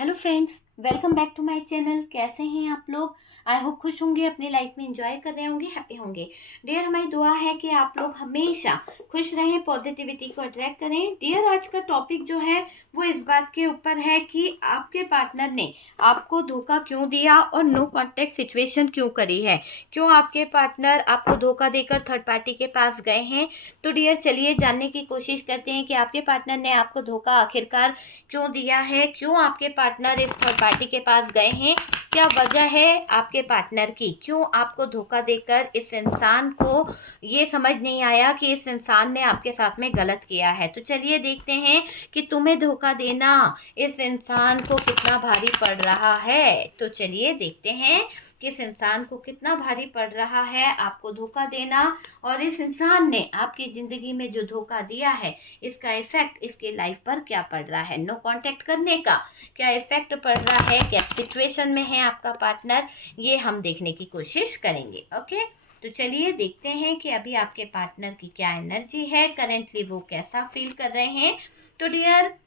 Hello friends, welcome back to my channel. कैसे हैं आप लोग? आई होप खुश होंगे, अपनी लाइफ में एंजॉय कर रहे होंगे, हैप्पी होंगे। डियर, हमारी दुआ है कि आप लोग हमेशा खुश रहें, पॉजिटिविटी को अट्रैक्ट करें। डियर, आज का टॉपिक जो है वो इस बात के ऊपर है कि आपके पार्टनर ने आपको धोखा क्यों दिया और नो कॉन्टेक्ट सिचुएशन क्यों करी है। क्यों आपके पार्टनर आपको धोखा देकर थर्ड पार्टी के पास गए हैं। तो डियर, चलिए जानने की कोशिश करते हैं कि आपके पार्टनर ने आपको धोखा आखिरकार क्यों दिया है, क्यों आपके पार्टनर इस थर्ड पार्टी के पास गए हैं, क्या वजह है आपके पार्टनर की, क्यों आपको धोखा देकर इस इंसान को ये समझ नहीं आया कि इस इंसान ने आपके साथ में गलत किया है। तो चलिए देखते हैं कि तुम्हें धोखा देना इस इंसान को कितना भारी पड़ रहा है। तो चलिए देखते हैं कि इस इंसान को कितना भारी पड़ रहा है आपको धोखा देना, और इस इंसान ने आपकी ज़िंदगी में जो धोखा दिया है इसका इफेक्ट इसके लाइफ पर क्या पड़ रहा है। नो कांटेक्ट करने का क्या इफेक्ट पड़ रहा है, क्या सिचुएशन में है आपका पार्टनर, ये हम देखने की कोशिश करेंगे। ओके, तो चलिए देखते हैं कि अभी आपके पार्टनर की क्या एनर्जी है, करेंटली वो कैसा फील कर रहे हैं। तो डियर,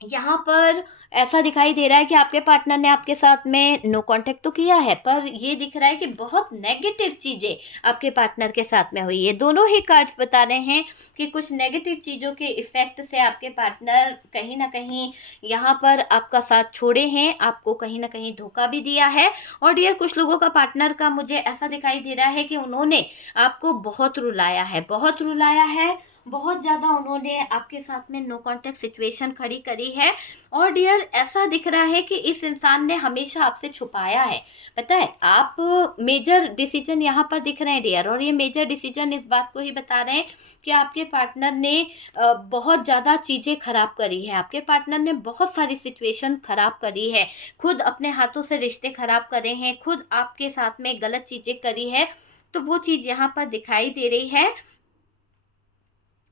यहाँ पर ऐसा दिखाई दे रहा है कि आपके पार्टनर ने आपके साथ में नो कांटेक्ट तो किया है, पर ये दिख रहा है कि बहुत नेगेटिव चीज़ें आपके पार्टनर के साथ में हुई है। दोनों ही कार्ड्स बता रहे हैं कि कुछ नेगेटिव चीज़ों के इफ़ेक्ट से आपके पार्टनर कहीं ना कहीं यहाँ पर आपका साथ छोड़े हैं, आपको कहीं ना कहीं धोखा भी दिया है। और डियर, कुछ लोगों का पार्टनर का मुझे ऐसा दिखाई दे रहा है कि उन्होंने आपको बहुत रुलाया है, बहुत रुलाया है, बहुत ज़्यादा उन्होंने आपके साथ में नो कांटेक्ट सिचुएशन खड़ी करी है। और डियर, ऐसा दिख रहा है कि इस इंसान ने हमेशा आपसे छुपाया है। पता है, आप मेजर डिसीजन यहाँ पर दिख रहे हैं डियर, और ये मेजर डिसीजन इस बात को ही बता रहे हैं कि आपके पार्टनर ने बहुत ज़्यादा चीज़ें खराब करी है। आपके पार्टनर ने बहुत सारी सिचुएशन खराब करी है, खुद अपने हाथों से रिश्ते खराब करे हैं, खुद आपके साथ में गलत चीज़ें करी है। तो वो चीज़ यहाँ पर दिखाई दे रही है।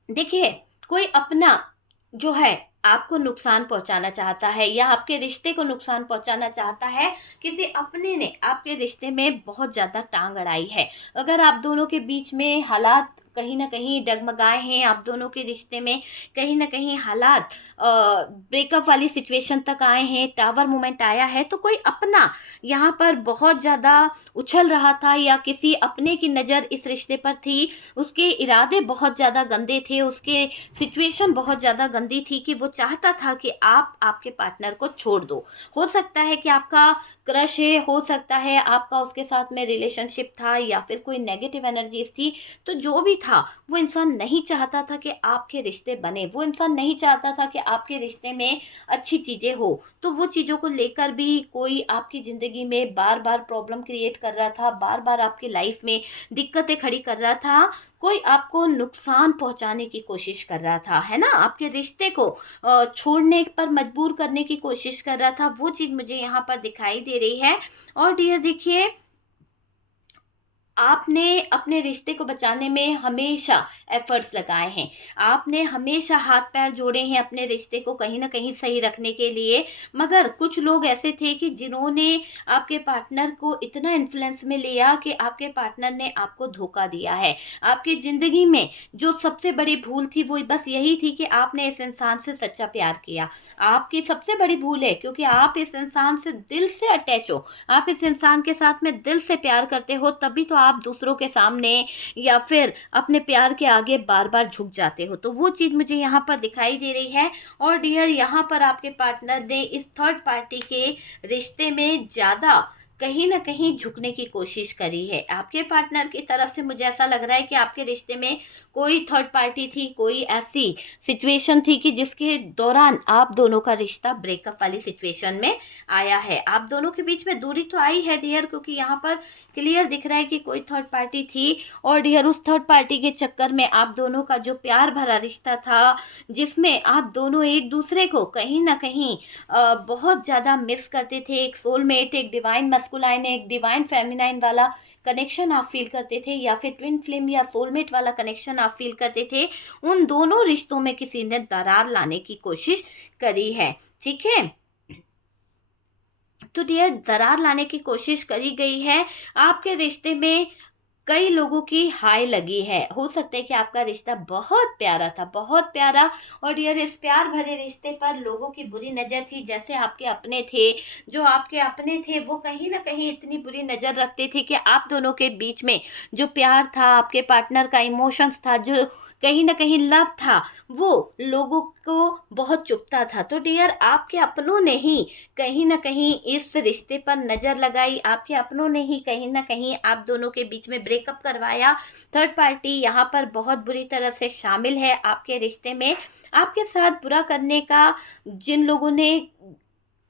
देखिए, कोई अपना जो है आपको नुकसान पहुंचाना चाहता है या आपके रिश्ते को नुकसान पहुंचाना चाहता है। किसी अपने ने आपके रिश्ते में बहुत ज़्यादा टांग अड़ाई है। अगर आप दोनों के बीच में हालात कहीं ना कहीं डगमगाए हैं, आप दोनों के रिश्ते में कहीं ना कहीं हालात ब्रेकअप वाली सिचुएशन तक आए हैं, टावर मोमेंट आया है, तो कोई अपना यहाँ पर बहुत ज़्यादा उछल रहा था या किसी अपने की नज़र इस रिश्ते पर थी। उसके इरादे बहुत ज़्यादा गंदे थे, उसके सिचुएशन बहुत ज़्यादा गंदी थी कि वो चाहता था कि आप आपके पार्टनर को छोड़ दो। हो सकता है कि आपका क्रश है, हो सकता है आपका उसके साथ में रिलेशनशिप था, या फिर कोई नेगेटिव एनर्जीज थी। तो जो भी था, वो इंसान नहीं चाहता था कि आपके रिश्ते बने, वो इंसान नहीं चाहता था कि आपके रिश्ते में अच्छी चीज़ें हो। तो वो चीज़ों को लेकर भी कोई आपकी ज़िंदगी में बार बार प्रॉब्लम क्रिएट कर रहा था, बार बार आपकी लाइफ में दिक्कतें खड़ी कर रहा था, कोई आपको नुकसान पहुंचाने की कोशिश कर रहा था, है ना, आपके रिश्ते को छोड़ने पर मजबूर करने की कोशिश कर रहा था। वो चीज़ मुझे यहाँ पर दिखाई दे रही है। और डियर देखिए, आपने अपने रिश्ते को बचाने में हमेशा एफर्ट्स लगाए हैं, आपने हमेशा हाथ पैर जोड़े हैं अपने रिश्ते को कहीं ना कहीं सही रखने के लिए। मगर कुछ लोग ऐसे थे कि जिन्होंने आपके पार्टनर को इतना इन्फ्लुएंस में लिया कि आपके पार्टनर ने आपको धोखा दिया है। आपकी ज़िंदगी में जो सबसे बड़ी भूल थी वो बस यही थी कि आपने इस इंसान से सच्चा प्यार किया। आपकी सबसे बड़ी भूल है, क्योंकि आप इस इंसान से दिल से अटैच हो, आप इस इंसान के साथ में दिल से प्यार करते हो, तभी तो आप दूसरों के सामने या फिर अपने प्यार के आगे बार बार झुक जाते हो। तो वो चीज़ मुझे यहाँ पर दिखाई दे रही है। और डियर, यहाँ पर आपके पार्टनर ने इस थर्ड पार्टी के रिश्ते में ज़्यादा कहीं ना कहीं झुकने की कोशिश करी है। आपके पार्टनर की तरफ से मुझे ऐसा लग रहा है कि आपके रिश्ते में कोई थर्ड पार्टी थी, कोई ऐसी सिचुएशन थी कि जिसके दौरान आप दोनों का रिश्ता ब्रेकअप वाली सिचुएशन में आया है। आप दोनों के बीच में दूरी तो आई है डियर, क्योंकि यहाँ पर क्लियर दिख रहा है कि कोई थर्ड पार्टी थी। और डियर, उस थर्ड पार्टी के चक्कर में आप दोनों का जो प्यार भरा रिश्ता था, जिसमें आप दोनों एक दूसरे को कहीं ना कहीं बहुत ज़्यादा मिस करते थे, एक सोलमेट, एक डिवाइन मस्कुलाइन, एक डिवाइन फेमिनाइन वाला कनेक्शन आप फील करते थे, या फिर ट्विन फ्लेम या सोलमेट वाला कनेक्शन आप फील करते थे, उन दोनों रिश्तों में किसी ने दरार लाने की कोशिश करी है। ठीक है, तो डियर, दरार लाने की कोशिश करी गई है। आपके रिश्ते में कई लोगों की हाय लगी है। हो सकता है कि आपका रिश्ता बहुत प्यारा था, बहुत प्यारा, और डियर इस प्यार भरे रिश्ते पर लोगों की बुरी नज़र थी। जैसे आपके अपने थे, जो आपके अपने थे वो कहीं ना कहीं इतनी बुरी नज़र रखते थे कि आप दोनों के बीच में जो प्यार था, आपके पार्टनर का इमोशंस था, जो कहीं ना कहीं लव था, वो लोगों को बहुत चुभता था। तो डियर आपके अपनों ने ही कहीं ना कहीं इस रिश्ते पर नज़र लगाई, आपके अपनों ने ही कहीं ना कहीं आप दोनों के बीच में ब्रेकअप करवाया। थर्ड पार्टी यहाँ पर बहुत बुरी तरह से शामिल है आपके रिश्ते में। आपके साथ बुरा करने का जिन लोगों ने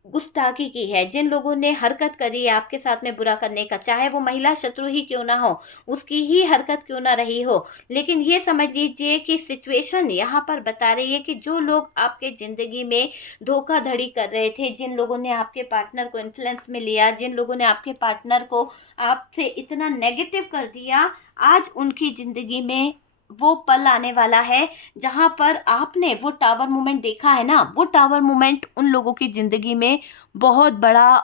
गुस्ताखी की है, जिन लोगों ने हरकत करी है आपके साथ में बुरा करने का, चाहे वो महिला शत्रु ही क्यों ना हो, उसकी ही हरकत क्यों ना रही हो, लेकिन ये समझ लीजिए कि सिचुएशन यहाँ पर बता रही है कि जो लोग आपके ज़िंदगी में धोखाधड़ी कर रहे थे, जिन लोगों ने आपके पार्टनर को इन्फ्लुएंस में लिया, जिन लोगों ने आपके पार्टनर को आपसे इतना नेगेटिव कर दिया, आज उनकी ज़िंदगी में वो पल आने वाला है जहाँ पर आपने वो टावर मोमेंट देखा है ना, वो टावर मोमेंट उन लोगों की ज़िंदगी में बहुत बड़ा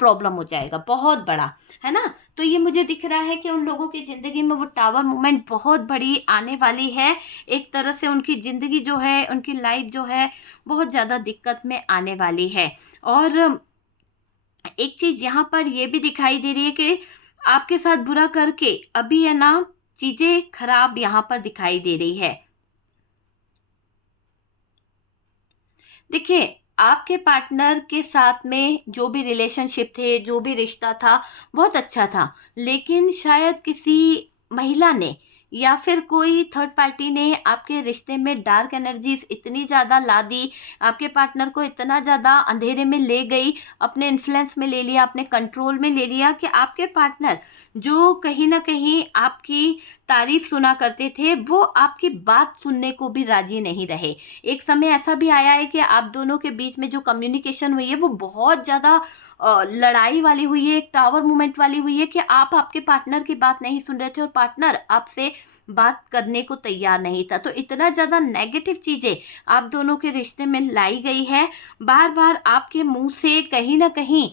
प्रॉब्लम हो जाएगा, बहुत बड़ा, है ना। तो ये मुझे दिख रहा है कि उन लोगों की ज़िंदगी में वो टावर मोमेंट बहुत बड़ी आने वाली है। एक तरह से उनकी ज़िंदगी जो है, उनकी लाइफ जो है, बहुत ज़्यादा दिक्कत में आने वाली है। और एक चीज़ यहाँ पर ये भी दिखाई दे रही है कि आपके साथ बुरा करके अभी है ना चीज़ें खराब यहाँ पर दिखाई दे रही है। देखिए, आपके पार्टनर के साथ में जो भी रिलेशनशिप थे, जो भी रिश्ता था, बहुत अच्छा था। लेकिन शायद किसी महिला ने या फिर कोई थर्ड पार्टी ने आपके रिश्ते में डार्क एनर्जीज़ इतनी ज़्यादा ला दी, आपके पार्टनर को इतना ज़्यादा अंधेरे में ले गई, अपने इन्फ्लुएंस में ले लिया, अपने कंट्रोल में ले लिया कि आपके पार्टनर जो कहीं न कहीं आपकी तारीफ़ सुना करते थे, वो आपकी बात सुनने को भी राज़ी नहीं रहे। एक समय ऐसा भी आया है कि आप दोनों के बीच में जो कम्युनिकेशन हुई है वो बहुत ज़्यादा लड़ाई वाली हुई है, एक टावर मोमेंट वाली हुई है कि आप आपके पार्टनर की बात नहीं सुन रहे थे और पार्टनर आपसे बात करने को तैयार नहीं था। तो इतना ज़्यादा नेगेटिव चीज़ें आप दोनों के रिश्ते में लाई गई है, बार बार आपके मुंह से कहीं ना कहीं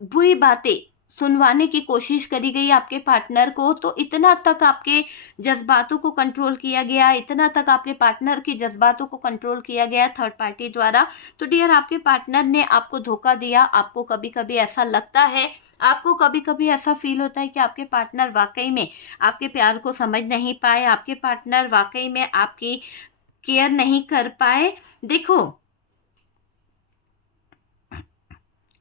बुरी बातें सुनवाने की कोशिश करी गई आपके पार्टनर को। तो इतना तक आपके जज्बातों को कंट्रोल किया गया, इतना तक आपके पार्टनर के जज्बातों को कंट्रोल किया गया थर्ड पार्टी द्वारा। तो डियर आपके पार्टनर ने आपको धोखा दिया। आपको कभी कभी ऐसा लगता है, आपको कभी कभी ऐसा फील होता है कि आपके पार्टनर वाकई में आपके प्यार को समझ नहीं पाए, आपके पार्टनर वाकई में आपकी केयर नहीं कर पाए। देखो,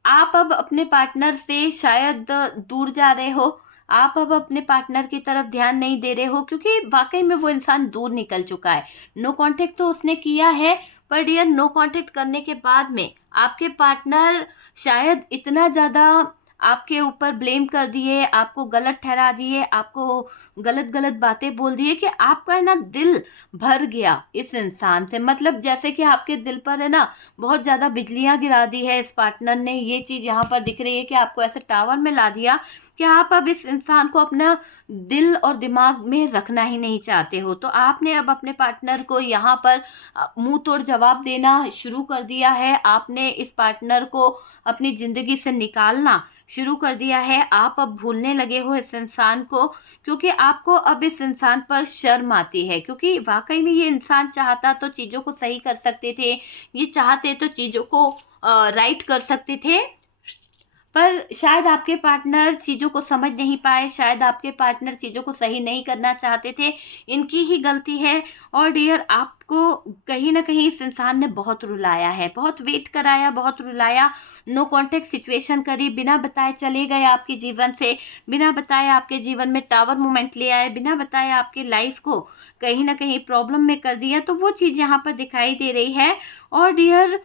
आप अब अपने पार्टनर से शायद दूर जा रहे हो, आप अब अपने पार्टनर की तरफ ध्यान नहीं दे रहे हो, क्योंकि वाकई में वो इंसान दूर निकल चुका है। नो कांटेक्ट तो उसने किया है, पर डियर नो कांटेक्ट करने के बाद में आपके पार्टनर शायद इतना ज़्यादा आपके ऊपर ब्लेम कर दिए, आपको गलत ठहरा दिए, आपको गलत गलत बातें बोल दिए कि आपका है ना दिल भर गया इस इंसान से। मतलब जैसे कि आपके दिल पर है ना बहुत ज़्यादा बिजलियां गिरा दी है इस पार्टनर ने। ये चीज़ यहाँ पर दिख रही है कि आपको ऐसे टावर में ला दिया कि आप अब इस इंसान को अपना दिल और दिमाग में रखना ही नहीं चाहते हो। तो आपने अब अपने पार्टनर को यहाँ पर मुंह तोड़ जवाब देना शुरू कर दिया है। आपने इस पार्टनर को अपनी ज़िंदगी से निकालना शुरू कर दिया है। आप अब भूलने लगे हो इस इंसान को, क्योंकि आपको अब इस इंसान पर शर्म आती है। क्योंकि वाकई में ये इंसान चाहता तो चीज़ों को सही कर सकते थे, ये चाहते तो चीज़ों को राइट कर सकते थे, पर शायद आपके पार्टनर चीज़ों को समझ नहीं पाए, शायद आपके पार्टनर चीज़ों को सही नहीं करना चाहते थे, इनकी ही गलती है। और डियर आपको कहीं ना कहीं इस इंसान ने बहुत रुलाया है, बहुत वेट कराया, बहुत रुलाया, नो कांटेक्ट सिचुएशन करी, बिना बताए चले गए आपके जीवन से, बिना बताए आपके जीवन में टावर मोमेंट ले आए, बिना बताए आपके लाइफ को कहीं ना कहीं प्रॉब्लम में कर दिया। तो वो चीज़ यहाँ पर दिखाई दे रही है। और डियर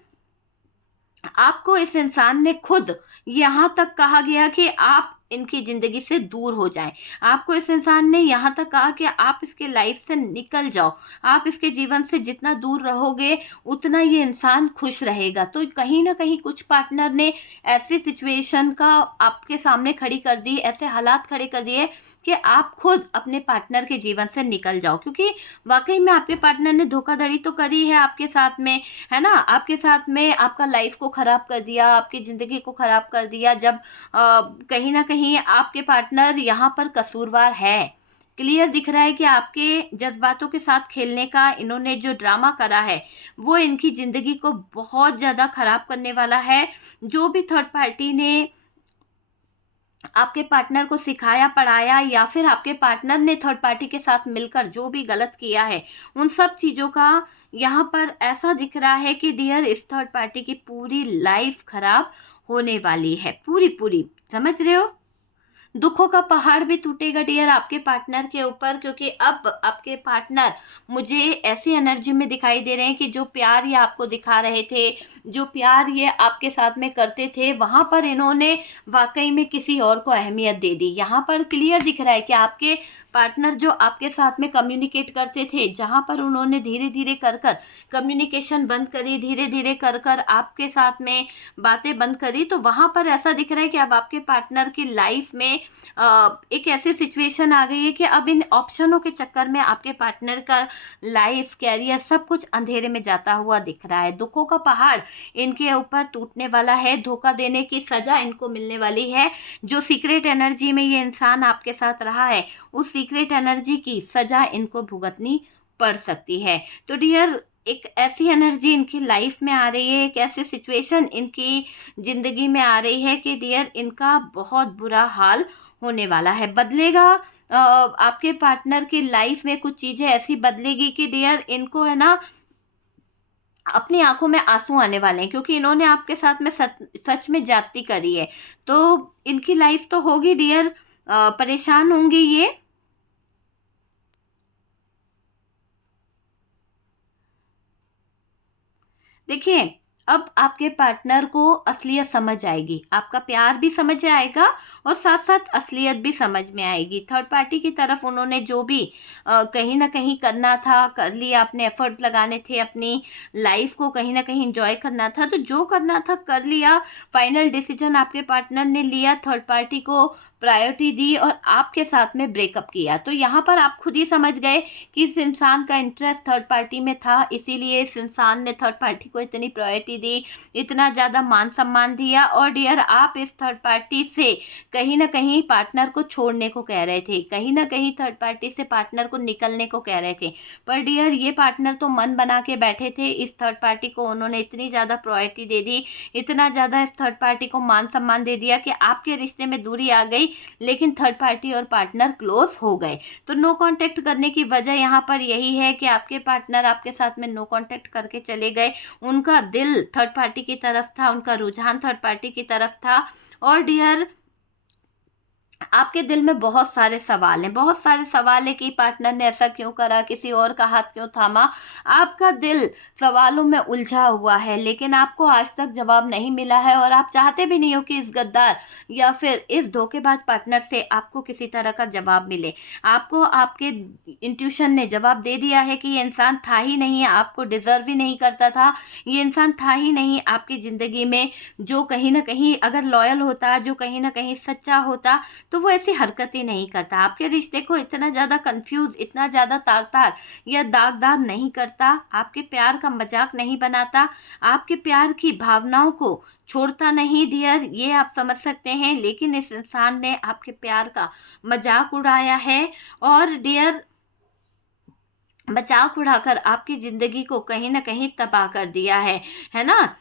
आपको इस इंसान ने खुद यहाँ तक कहा गया कि आप इनकी ज़िंदगी से दूर हो जाएं। आपको इस इंसान ने यहाँ तक कहा कि आप इसके लाइफ से निकल जाओ, आप इसके जीवन से जितना दूर रहोगे उतना ये इंसान खुश रहेगा। तो कहीं ना कहीं कुछ पार्टनर ने ऐसी सिचुएशन का आपके सामने खड़ी कर दी, ऐसे हालात खड़े कर दिए कि आप खुद अपने पार्टनर के जीवन से निकल जाओ। क्योंकि वाकई में आपके पार्टनर ने धोखाधड़ी तो करी है आपके साथ में, है ना, आपके साथ में आपका लाइफ को ख़राब कर दिया, आपकी ज़िंदगी को ख़राब कर दिया। जब कहीं ना कहीं कहीं आपके पार्टनर यहाँ पर कसूरवार है। क्लियर दिख रहा है कि आपके जज्बातों के साथ खेलने का इन्होंने जो ड्रामा करा है वो इनकी ज़िंदगी को बहुत ज़्यादा ख़राब करने वाला है। जो भी थर्ड पार्टी ने आपके पार्टनर को सिखाया पढ़ाया या फिर आपके पार्टनर ने थर्ड पार्टी के साथ मिलकर जो भी गलत किया है, उन सब चीज़ों का यहाँ पर ऐसा दिख रहा है कि डियर इस थर्ड पार्टी की पूरी लाइफ खराब होने वाली है, पूरी पूरी। समझ रहे हो? दुखों का पहाड़ भी टूटेगा डियर आपके पार्टनर के ऊपर, क्योंकि अब आपके पार्टनर मुझे ऐसी एनर्जी में दिखाई दे रहे हैं कि जो प्यार ये आपको दिखा रहे थे, जो प्यार ये आपके साथ में करते थे, वहाँ पर इन्होंने वाकई में किसी और को अहमियत दे दी। यहाँ पर क्लियर दिख रहा है कि आपके पार्टनर जो आपके साथ में कम्युनिकेट करते थे, जहाँ पर उन्होंने धीरे धीरे कर कर कम्युनिकेशन बंद करी, धीरे धीरे कर कर आपके साथ में बातें बंद करी, तो वहाँ पर ऐसा दिख रहा है कि अब आपके पार्टनर की लाइफ में एक ऐसी सिचुएशन आ गई है कि अब इन ऑप्शनों के चक्कर में आपके पार्टनर का लाइफ, कैरियर, सब कुछ अंधेरे में जाता हुआ दिख रहा है। दुखों का पहाड़ इनके ऊपर टूटने वाला है, धोखा देने की सज़ा इनको मिलने वाली है। जो सीक्रेट एनर्जी में ये इंसान आपके साथ रहा है, उस सीक्रेट एनर्जी की सज़ा इनको भुगतनी पड़ सकती है। तो डियर एक ऐसी एनर्जी इनकी लाइफ में आ रही है, एक ऐसी सिचुएशन इनकी ज़िंदगी में आ रही है कि डियर इनका बहुत बुरा हाल होने वाला है। बदलेगा आपके पार्टनर की लाइफ में कुछ चीज़ें ऐसी बदलेगी कि डियर इनको है ना अपनी आंखों में आंसू आने वाले हैं, क्योंकि इन्होंने आपके साथ में सच में ज्यादती करी है। तो इनकी लाइफ तो होगी डियर, परेशान होंगे ये। देखिए, अब आपके पार्टनर को असलियत समझ आएगी, आपका प्यार भी समझ आएगा और साथ साथ असलियत भी समझ में आएगी। थर्ड पार्टी की तरफ उन्होंने जो भी कहीं ना कहीं करना था कर लिया, अपने एफर्ट लगाने थे, अपनी लाइफ को कहीं ना कहीं इंजॉय करना था, तो जो करना था कर लिया। फाइनल डिसीजन आपके पार्टनर ने लिया, थर्ड पार्टी को प्रायोरिटी दी और आपके साथ में ब्रेकअप किया। तो यहाँ पर आप खुद ही समझ गए कि इस इंसान का इंटरेस्ट थर्ड पार्टी में था, इसीलिए इस इंसान ने थर्ड पार्टी को इतनी प्रायोरिटी दी, इतना ज़्यादा मान सम्मान दिया। और डियर आप इस थर्ड पार्टी से कहीं ना कहीं पार्टनर को छोड़ने को कह रहे थे, कहीं ना कहीं थर्ड पार्टी से पार्टनर को निकलने को कह रहे थे, पर डियर ये पार्टनर तो मन बना के बैठे थे। इस थर्ड पार्टी को उन्होंने इतनी ज़्यादा प्रायोरिटी दे दी, इतना ज़्यादा इस थर्ड पार्टी को मान सम्मान दे दिया कि आपके रिश्ते में दूरी आ गई, लेकिन थर्ड पार्टी और पार्टनर क्लोज हो गए। तो नो कांटेक्ट करने की वजह यहाँ पर यही है कि आपके पार्टनर आपके साथ में नो कांटेक्ट करके चले गए। उनका दिल थर्ड पार्टी की तरफ था, उनका रुझान थर्ड पार्टी की तरफ था। और डियर आपके दिल में बहुत सारे सवाल हैं, बहुत सारे सवाल है कि पार्टनर ने ऐसा क्यों करा, किसी और का हाथ क्यों थामा। आपका दिल सवालों में उलझा हुआ है, लेकिन आपको आज तक जवाब नहीं मिला है और आप चाहते भी नहीं हो कि इस गद्दार या फिर इस धोखेबाज पार्टनर से आपको किसी तरह का जवाब मिले। आपको आपके इंट्यूशन ने जवाब दे दिया है कि ये इंसान था ही नहीं, आपको डिजर्व ही नहीं करता था, ये इंसान था ही नहीं आपकी ज़िंदगी में, जो कहीं ना कहीं अगर लॉयल होता, जो कहीं ना कहीं सच्चा होता, तो वो ऐसी हरकतें नहीं करता। आपके रिश्ते को इतना ज़्यादा कंफ्यूज, इतना ज़्यादा तार तार या दागदार नहीं करता, आपके प्यार का मजाक नहीं बनाता, आपके प्यार की भावनाओं को छोड़ता नहीं डियर, ये आप समझ सकते हैं। लेकिन इस इंसान ने आपके प्यार का मजाक उड़ाया है और डियर मजाक उड़ाकर आपकी ज़िंदगी को कहीं ना कहीं तबाह कर दिया है ना।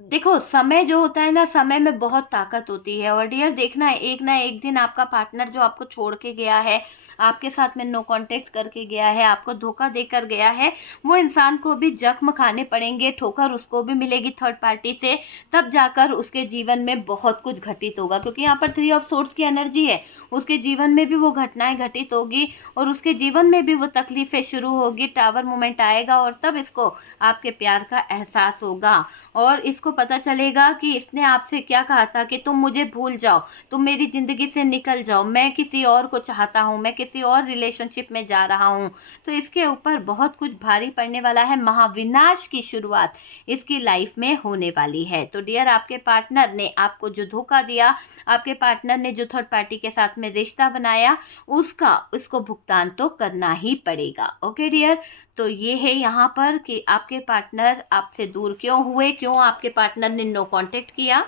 देखो, समय जो होता है ना, समय में बहुत ताकत होती है। और डियर देखना, एक ना एक दिन आपका पार्टनर जो आपको छोड़ के गया है, आपके साथ में नो कांटेक्ट करके गया है, आपको धोखा देकर गया है, वो इंसान को भी जख्म खाने पड़ेंगे, ठोकर उसको भी मिलेगी थर्ड पार्टी से, तब जाकर उसके जीवन में बहुत कुछ घटित होगा। क्योंकि यहाँ पर 3 ऑफ सोर्ड्स की एनर्जी है, उसके जीवन में भी वो घटनाएं घटित होगी और उसके जीवन में भी वो तकलीफें शुरू होगी। टावर मोमेंट आएगा और तब इसको आपके प्यार का एहसास होगा और इसको पता चलेगा कि इसने आपसे क्या कहा था कि तुम मुझे भूल जाओ, तुम मेरी ज़िंदगी से निकल जाओ, मैं किसी और को चाहता हूँ, मैं किसी और रिलेशनशिप में जा रहा हूँ। तो इसके ऊपर बहुत कुछ भारी पड़ने वाला है, महाविनाश की शुरुआत इसकी लाइफ में होने वाली है। तो डियर आपके पार्टनर ने आपको जो धोखा दिया, आपके पार्टनर ने जो थर्ड पार्टी के साथ में रिश्ता बनाया, उसको भुगतान तो करना ही पड़ेगा। ओके डियर, तो ये है यहाँ पर कि आपके पार्टनर आपसे दूर क्यों हुए, क्यों आपके पार्टनर ने नो कांटेक्ट किया।